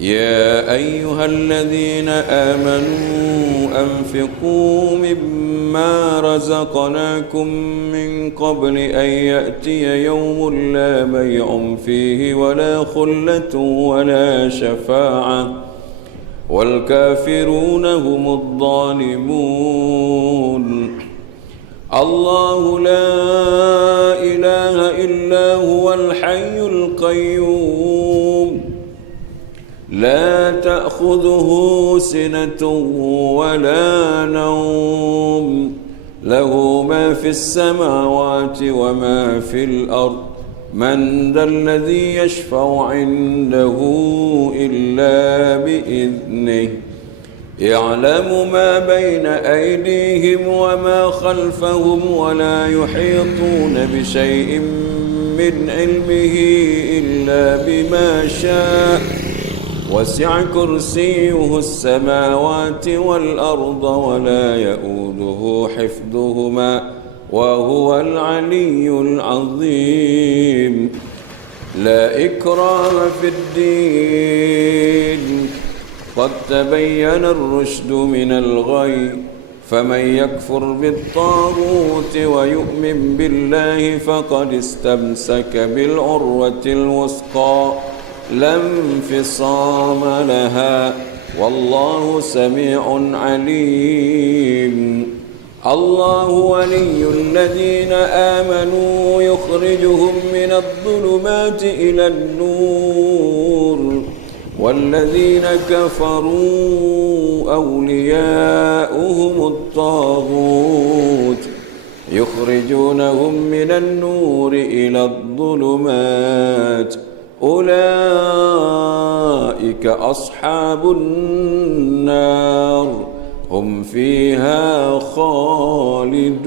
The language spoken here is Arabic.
يا أيها الذين آمنوا أنفقوا مما رزقناكم من قبل أن يأتي يوم لا بيع فيه ولا خلة ولا شفاعة والكافرون هم الظالمون. الله لا إله إلا هو الحي القيوم لا تأخذه سنة ولا نوم له ما في السماوات وما في الأرض من ذا الذي يشفع عنده إلا بإذنه يعلم ما بين أيديهم وما خلفهم ولا يحيطون بشيء من علمه إلا بما شاء وسع كرسيه السماوات والأرض ولا يؤوده حفظهما وهو العلي العظيم. لا إكراه في الدين قد تبين الرشد من الغي فمن يكفر بالطاغوت ويؤمن بالله فقد استمسك بالعروة الوثقى لا انفصام لها والله سميع عليم. الله ولي الذين آمنوا يخرجهم من الظلمات إلى النور والذين كفروا أولياؤهم الطاغوت يخرجونهم من النور إلى الظلمات أولئك أصحاب النار هم فيها خالدون.